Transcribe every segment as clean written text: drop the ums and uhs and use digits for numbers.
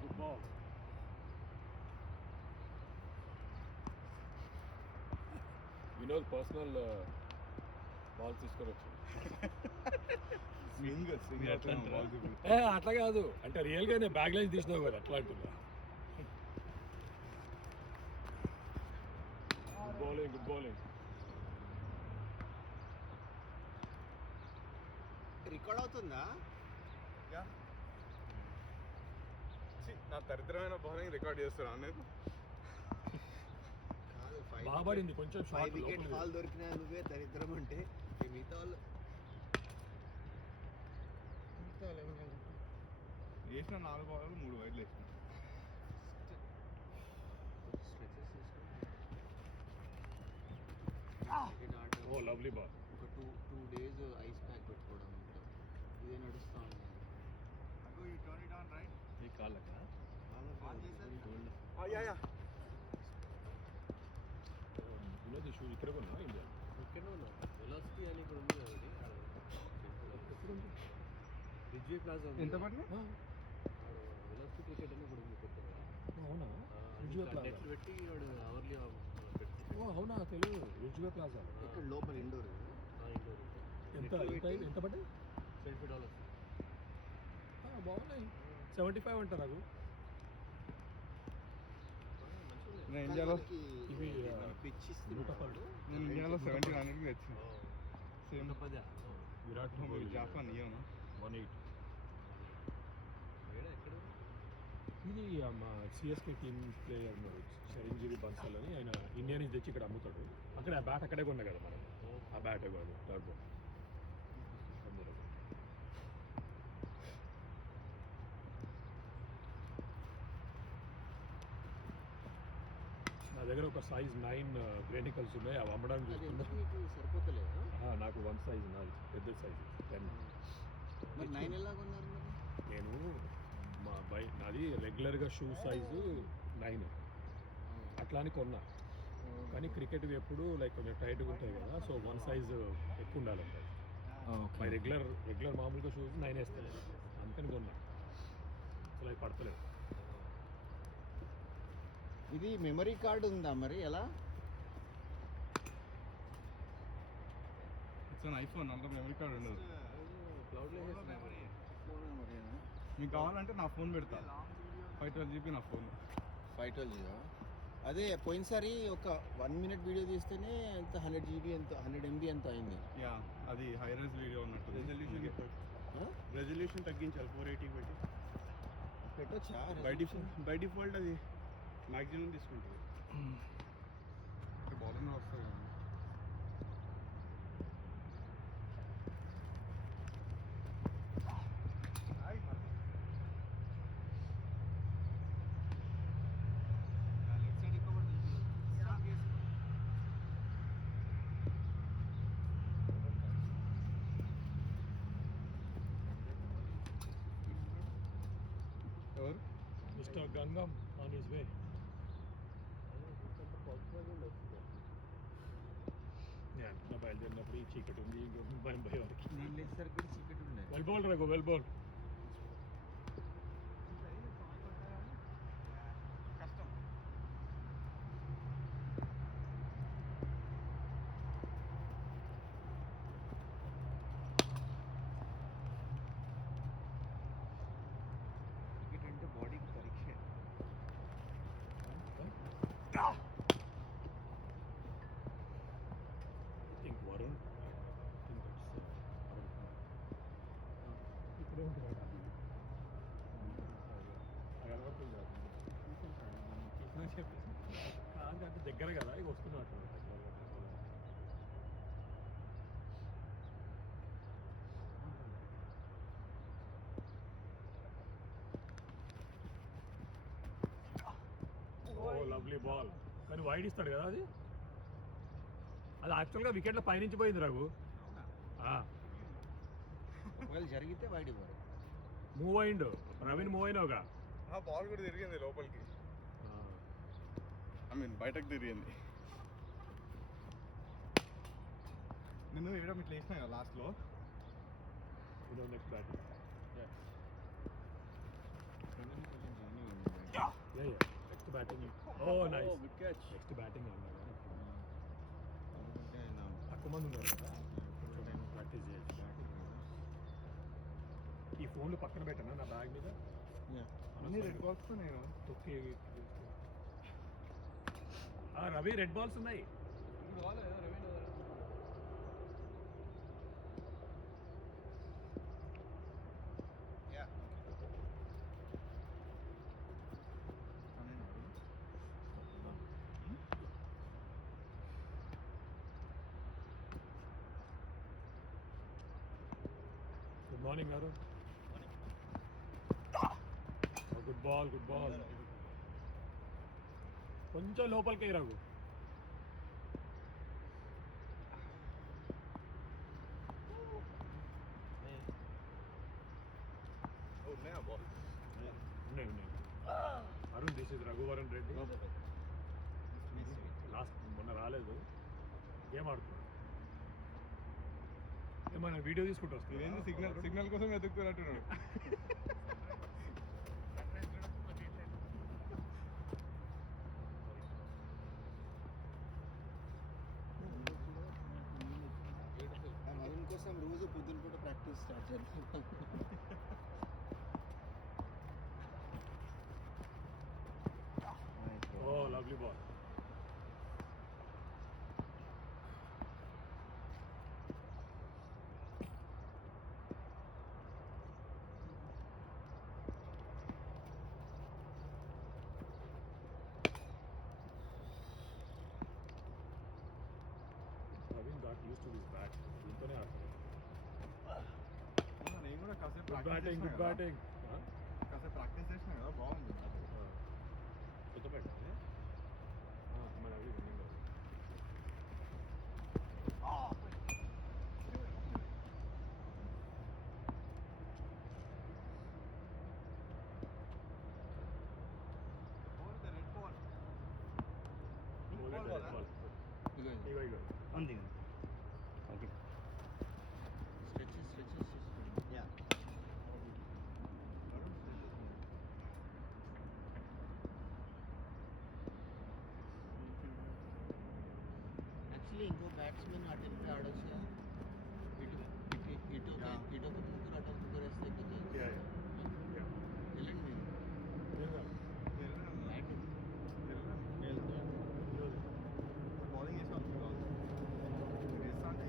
good ball. Vinod personal ball తీసుకొని వచ్చాడు. అట్లా కాదు అంటే రియల్గా నేను బ్యాగ్ లైన్స్ తీసినావు కదా అట్లా అంటున్నా. గుడ్ బౌలింగ్ రికార్డ్ అవుతుందా? నా దరిద్రమైన బౌలింగ్ రికార్డ్ చేస్తున్నా నేను. బాగా పడింది కొంచెం. 5 వికెట్ హాల్ దొరికినా నువ్వే దరిద్రం అంటే మిగతా వాళ్ళు వేసిన 4 బాల్ 3 వైడ్లు వేసిన. ఓ లవ్లీ బాల్. ఒక 2 days ఐస్ ప్యాక్ పెట్టుకోవడం ఉంటుంది. ఇదే నడుస్తూ ఉంది. ఈ కాళ్ళక వినోద్ షూ ఇక్కడ కొన్నా ఇండియా ఇక్కడ వెలాసిటీ అని ఇక్కడ ఉంది కదా. విజయ్ ప్లాజా ఎంత పడినా వెలాసిటీ క్రికెట్ అని కూడా ఉంది కొత్తగా. అవునా? నెట్ పెట్టి వాడు అవర్లీ అవునా తెలియదు. రుజువే ప్లాజా ఇక్కడ లోపల ఇండోర్ ఎంత ఎంత పడ్డాయి? $70. బాగున్నాయి. 75 అంటారు అవి. ఇండియాలో ఇవి పిచ్ ఇస్తున్నాడు. నేను ఇండియాలో 1700 తెచ్చిన. సేమ్ విరాట్ కోహ్లీ జాపాన్ ఇయ్యను 180. ఎక్కడ ఇది మా CSK team player Chiranjeevi Bansal అని ఆయన ఇండియా నుంచి తెచ్చి ఇక్కడ అమ్ముతాడు. అక్కడ ఆ బ్యాట్ అక్కడే కొన్నా కదా మనం. ఆ బ్యాట్ కాదు టర్బో. నా దగ్గర ఒక సైజ్ 9 గ్రేనికల్స్ ఉన్నాయి. అవి అమ్మడానికి చూస్తున్నా. సరిపోతలేదా? నాకు 1 సైజ్ నాది పెద్ద సైజు 10. మరి 9 ఎలా కొన్నారు? నేను మా నాది రెగ్యులర్గా షూ సైజు 9 అట్లా అని కొన్నా. కానీ క్రికెట్ ఎప్పుడు లైక్ కొంచెం టైట్గా ఉంటాయి కదా. సో 1 సైజు ఎక్కువ ఉండాలంటే మై రెగ్యులర్ మామూలుగా షూస్ 9 వేస్తాను. అందుకని కొన్నా. అసలు అవి పడతలేదు. ఇది మెమరీ కార్డు ఉందా మరి? ఎలా? It's an iPhone. అందులో మెమరీ కార్డ్ ఉండదు. మీకు కావాలంటే నా ఫోన్ పెడతా. 512 GB నా ఫోన్. 512 అదే పోయినసారి ఒక 1 minute వీడియో తీస్తేనే ఎంత 100 GB ఎంత 100 MB ఎంత అయింది. యా అది హై రైజ్ వీడియో ఉన్నట్టు. రెజల్యూషన్ తగ్గించాలి 480 పెట్టి పెట్టొచ్చా? బై డిఫాల్ట్ అది మ్యాక్సిమం తీసుకుంటుంది. బౌలింగ్ వస్తుంది కదా. ఎవరు? Mister Gangam on his way. నేను బయలుదేరినప్పుడు ఈ చీకటి ఉంది భయం వరకు. నీళ్ళు వేసేసరికి కూడా చీకటి ఉన్నాయి. Well bowled Raghu, well bowled. కష్టం. క్రికెట్ అంటే బాడీకి పరీక్ష. వరుణ్ ఇక్కడే ఉంటుంది అంటే దగ్గర కదా ఇక వస్తున్నట్టు. ఓ లవ్లీ బాల్. కానీ వైడ్ ఇస్తాడు కదా అది. అది యాక్చువల్గా వికెట్ల పైనుంచి పోయింది రఘు. ఒకవేళ జరిగితే వైడ్ ఇవ్వరు. మూవ్ అయిండు ప్రవీణ్, మూవ్ అయినావుగా. బాల్ కూడా తిరిగింది లోపలికి. ఐ మీన్ బయటకు తిరిగింది. నేను ఇవ్వడం ఇట్లా వేసినా కదా లాస్ట్లో. Next bat next batting oh nice good catch. Next batting అన్నారు ఎందుకంటే ఆయన తక్కువ మంది ఉన్నారు కదా కొంచెం ప్రాక్టీస్ చేయొచ్చు ఈ ఫోన్లు పక్కన పెట్టాను నా బ్యాగ్ మీద అన్ని రెడ్ బాక్స్ నేను తొక్కి రవి రెడ్ బాల్స్ ఉన్నాయి గుడ్ మార్నింగ్ గారు గుడ్ బాల్ కొంచెం లోపలికి రాగు ఉన్నాయి Arun this is Raghuvaran Reddy last మొన్న రాలేదు ఏం ఆడుతున్నాడు ఏమన్నా వీడియో తీసుకుంటూ వస్తుంది ఏంది సిగ్నల్ కోసం వెతుకుతున్నట్టున్నాడు. అరుణ్ కోసం రోజు పొద్దున పూట ప్రాక్టీస్ స్టార్ట్ చేస్తాం. Oh lovely ball Naveen got used to this bat. దీంతోనే ఆడుతున్నాడు. నేను కూడా కాసేపు Good ప్రాక్టీస్ batting, చేసినా good కదా. batting. కాసేపు ప్రాక్టీస్ చేసినా కదా బాగుంది. కొత్త బ్యాట్ మన అవి running లో. Bowler red ball. ఇగో. ఉంది ఓకే యాక్చువల్లీ ఇంకో బ్యాట్స్మెన్ అటు ఇటు ఆడొచ్చు కదా. ఇటు ఒక ముగ్గురు అటు ఒక ముగ్గురు వేస్తే అయిపోతుంది. Yeah, yeah. వెళ్ళండి మీరు బ్యాటింగ్ బౌలింగ్ చేసి వస్తుంది కాదు వేస్తా అంటే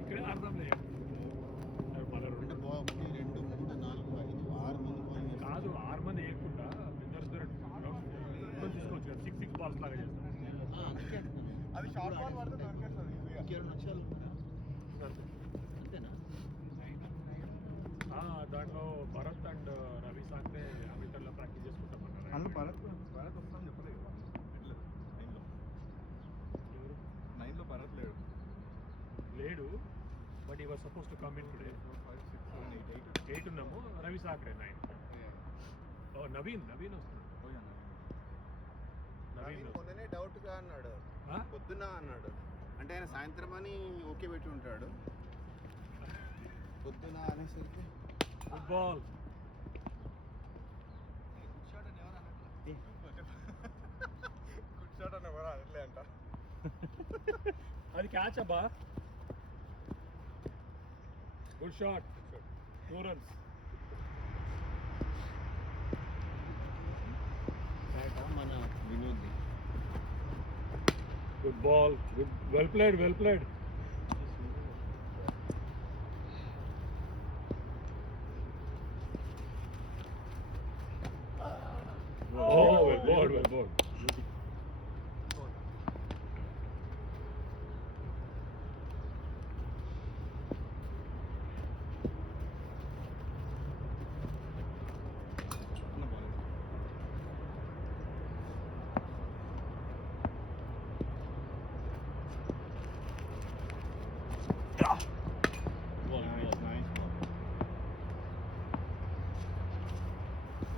ఇక్కడే ఆడదాంలే మన అంటే 1 2 3 4 5 6 మంది bowling కాదు 6 మంది వేయకుండా ఇద్దరు తీసుకోవచ్చు కదా 6 బాల్స్ లాగా చేస్తాం అందుకే అది షార్ట్ బాల్ పడితే దొరికేస్తుంది ఈజీగా. ఇంకెవరు నచ్చాలి అంతేనా? దాంట్లో భరత్ అండ్ రవి సాంగ్తే అమిటర్లో ప్రాక్టీస్ చేసుకుంటామన్నారు అందులో భరత్ వస్తాను చెప్పలేదు కదా. పెట్టలేదు. ఎవరు? 9లో భరత్ లేడు. లేడు బట్ ఈ was suppose to come in today 5 6 7 8 8 ఉన్నాము రవి సాకరే 9 ఓ నవీన్ వస్తున్నాడు నవీన్ మొన్ననే డౌట్గా అన్నాడు ఆ? పొద్దున అన్నాడు అంటే ఆయన సాయంత్రం అని ఓకే పెట్టి ఉంటాడు పొద్దున అనేసరికి గుడ్ బాల్ గుడ్ షాట్ అన్న కూడా అట్లే అంట. అది క్యాచ్ అబ్బా గుడ్ షాట్ 2 runs మన Vinod good ball good well played Oh, well bowled. అన్న బాల్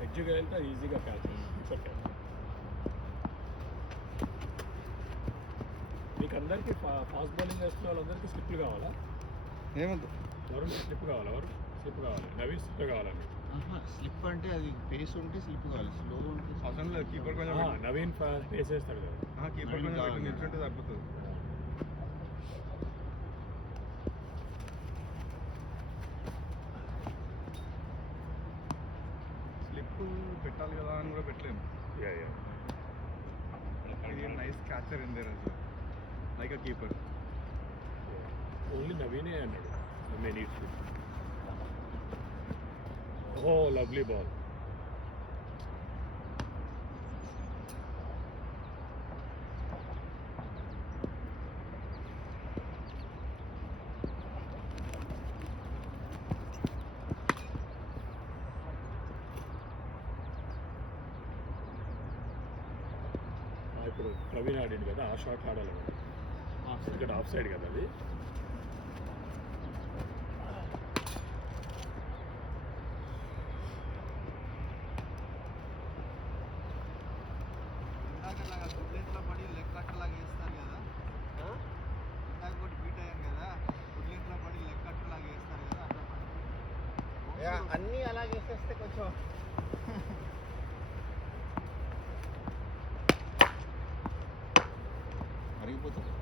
ఎడ్జ్గా వెళ్తే ఈజీగా క్యాచ్ ఓకే మీకు అందరికీ ఫాస్ట్ బౌలింగ్ వేస్తున్న వాళ్ళందరికీ స్లిప్లు కావాలా? ఏమద్దు వరుణ్ స్లిప్ కావాలా? వరుణ్ స్లిప్ కావాలి, నవీన్ స్లిప్ కావాలండి. స్లిప్ అంటే అది పేస్ ఉంటే స్లిప్ కావాలి, స్లో ఉంటే అవసరం లేదు కీపర్ కొంచెం నవీన్ పేస్ వేస్తాడు కదా. కీపర్ కొంచెం పెట్టు, నిల్చుంటే సరిపోతుంది. స్లిప్ పెట్టాలి కదా అని కూడా పెట్టలేము. Yeah yeah nice catcher in there as like a keeper. Only నవీనే అన్నాడు may need slip. Oh lovely ball. ఇప్పుడు ప్రవీణ్ ఆడింది కదా, ఆ షాట్ ఆడాలి కదా. ఇక్కడ ఆఫ్ సైడ్ కదా అది. అన్నీ అలాగే వేసేస్తే కొంచెం అరిగిపోతుంది.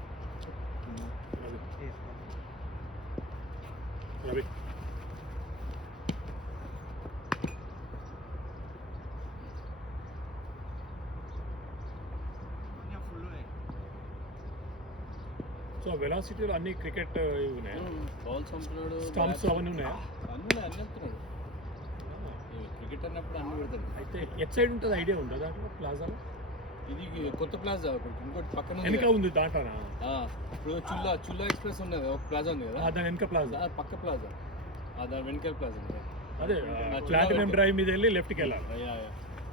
రవి సో వెలాసిటీలో అన్ని క్రికెట్ ఇవి ఉన్నాయా? బాల్స్ అమ్ముతున్నాడు, స్టంప్స్ అవన్నీ ఉన్నాయా? అన్నీ వెళ్తున్నాడు. క్రికెట్ అన్నప్పుడు అన్ని పెడతాడు. అయితే ఎట్ సైడ్ ఉంటుంది ఐడియా ఉందా దాంట్లో ప్లాజాలో? ఇది కొత్త ప్లాజా ఒకటి, ఇంకోటి పక్కన ఉంది వెనక కదా. ఉంది దాంట్లోనా? ఇప్పుడు చుల్లా ఎక్స్ప్రెస్ ఉన్నది ఒక ప్లాజా ఉంది కదా, దాని వెనక ప్లాజా. ఆ పక్క ప్లాజా, దాని వెనకాల ప్లాజా ఉంది. అదే ప్లాటినం డ్రైవ్ మీద వెళ్ళి లెఫ్ట్కి వెళ్ళాలి.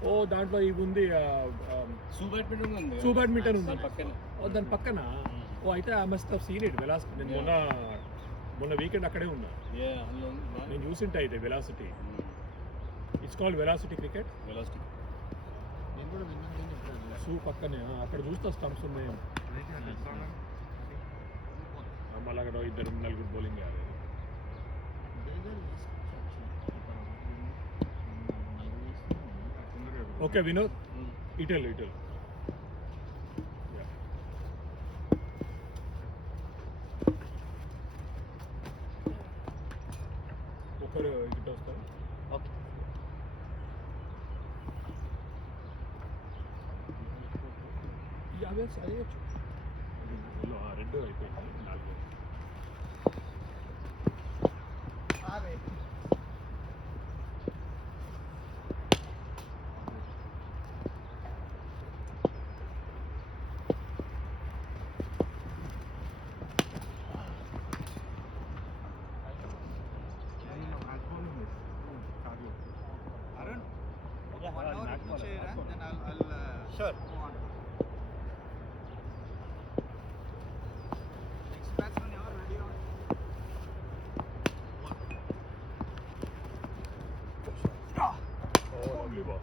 ఓ దాంట్లో ఇవి ఉంది, సూ బ్యాడ్మింటన్ ఉంది. సూ బ్యాడ్మింటన్ ఉంది దాని పక్కన. ఓ దాని పక్కన. ఓ అయితే I must have seen it velocity. నేను మొన్న వీకెండ్ అక్కడే ఉన్నా, అందులో ఉంది. నేను చూసింటే అయితే velocity. It's called velocity cricket. Velocity నేను కూడా విన్నాను కానీ ఎప్పుడు వెళ్ళలేదు. షూ పక్కనే అక్కడ చూస్తా స్టంప్స్ ఉన్నాయి. మళ్ళీ అక్కడ ఇద్దరు నలుగురు బౌలింగ్ చేయాలి. ఓకే వినోద్, ఇటెల్ ఒకరు ఇటు వస్తారు. అవే అయ్యచ్చు. రెండు అయిపోయింది, నాలుగు. Sure. Lovely ball.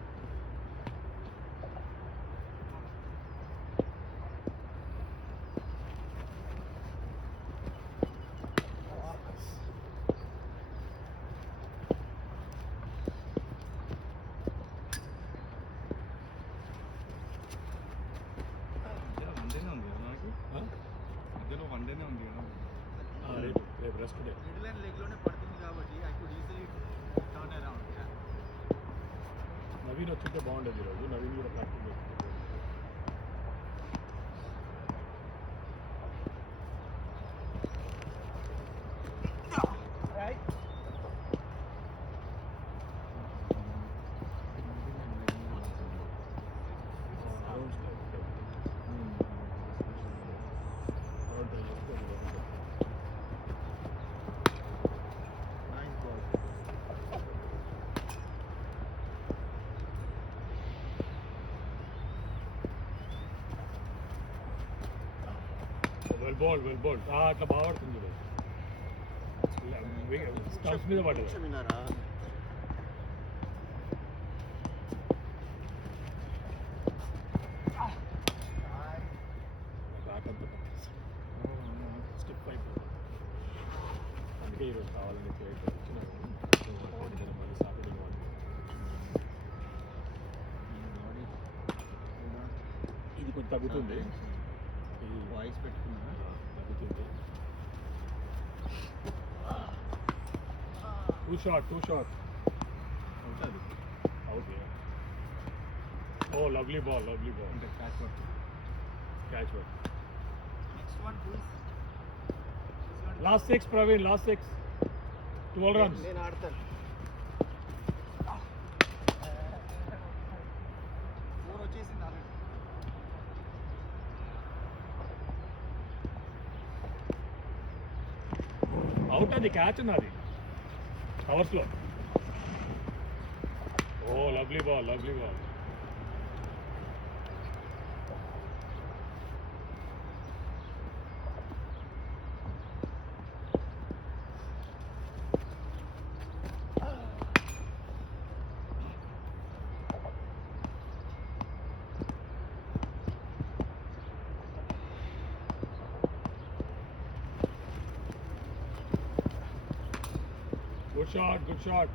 వన్డేనే ఉంది కదా మనకి, మధ్యలో వన్డేనే ఉంది కదా. రేపు రెస్ట్ డే. నవీన్ వచ్చింటే బాగుండేది ఈరోజు. నవీన్ కూడా ప్రాక్టీస్ చేస్తుంది. వెల్ బోల్డ్. అట్లా బాగా పడుతుంది చూడు. స్టంప్స్ మీద పడ్డది. విన్నారా? బ్యాట్ అంతా తగ్గుతుంది వాయిస్ పెట్టుకున్నా. తగ్గుతుంది. టూ షాట్ అవుతుంది. అవుట్. ఓ లవ్లీ బాల్ అంటే క్యాచ్ పట్టు. Catch work. Next one please. Last 6 Praveen, last 6 12 runs. నేను ఆడతాను. 4 వచ్చేసింది ఆల్రెడీ. అవుట్, అది క్యాచ్ ఉన్నది కవర్స్లో. ఓ లవ్లీ బాల్. Good shot.